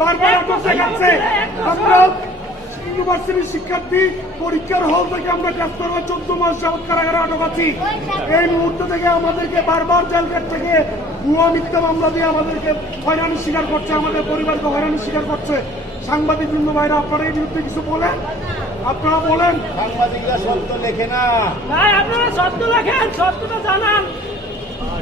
বারবার বসে যাচ্ছে আমরা ইউনিভার্সিটির শিক্ষার্থী পরীক্ষার হল থেকে আমরা গ্রেফ করবো চোদ্দ মাস যাবত কারাগারে আটক আছি এই মুহূর্ত থেকে আমাদেরকে বারবার জেলগেট থেকে ভুয়া মিথ্যে মামলা দিয়ে আমাদেরকে হয়রানি স্বীকার করছে আমাদের পরিবারকে হয়রানি স্বীকার করছে সাংবাদিক বৃন্দ ভাইরা আপনারা এই বিরুদ্ধে কিছু বলেন আপনারা বলেন সাংবাদিকরা সত্য লেখে না আপনারা সত্য লেখেন সত্যটা জানান